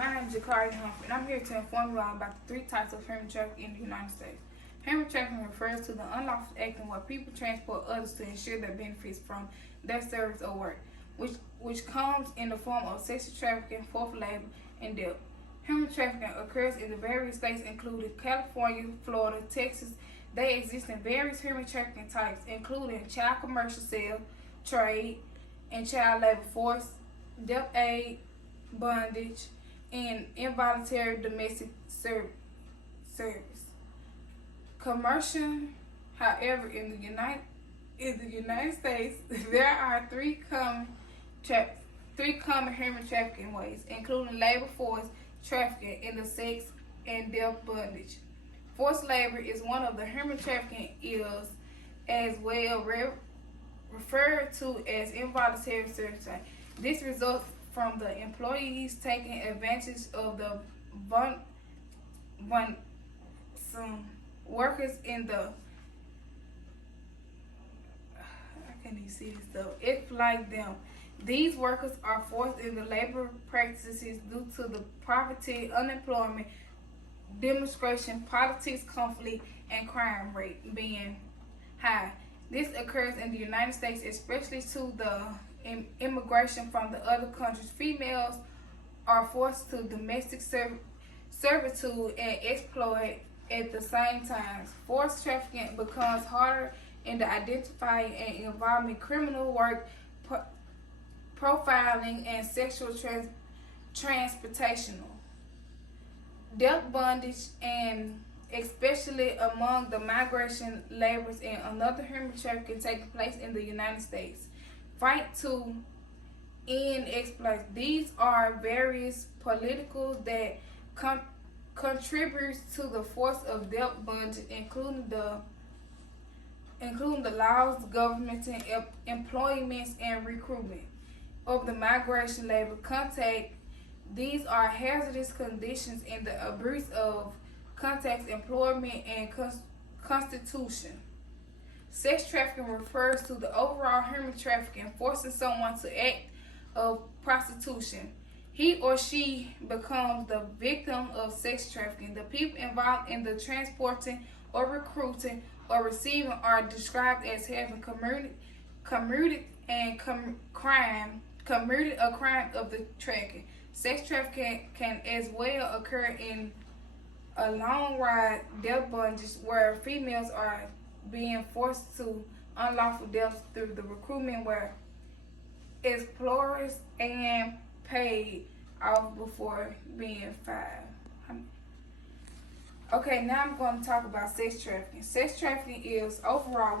my name is Jakari Humphrey, and I'm here to inform you all about the 3 types of human trafficking in the United States. Human trafficking refers to the unlawful acting where people transport others to ensure their benefits from their service or work, which comes in the form of sexual trafficking, forced labor, and debt. Human trafficking occurs in the various states, including California, Florida, Texas. They exist in various human trafficking types, including child commercial sale, trade, and child labor force, debt aid, bondage, and involuntary domestic service. Commercial, however, in the United States, there are three common human trafficking ways, including labor force trafficking in the sex and debt bondage. Forced labor is one of the human trafficking ills, as well referred to as involuntary servitude. This results from the employees taking advantage of the workers in the exploit them. These workers are forced into labor practices due to the poverty, unemployment, demonstration, politics, conflict, and crime rate being high. This occurs in the United States, especially to the immigration from the other countries. Females are forced to domestic servitude and exploit at the same time. Forced trafficking becomes harder in the identifying and involving criminal work, profiling, and sexual transportational. Debt bondage, and especially among the migration laborers and another human trafficking taking place in the United States. Fight to end exploits. These are various politicals that contributes to the force of debt bondage, including the laws, government, and employments and recruitment of the migration labor contact. These are hazardous conditions in the abuse of contact, employment, and constitution. Sex trafficking refers to the overall human trafficking, forcing someone to act of prostitution. He or she becomes the victim of sex trafficking. The people involved in the transporting or recruiting or receiving are described as having committed a crime of the trafficking. Sex trafficking can as well occur in a long ride debt bondage where females are being forced to unlawful deaths through the recruitment where explorers and paid off before being fired. Okay, now I'm going to talk about sex trafficking. Sex trafficking is overall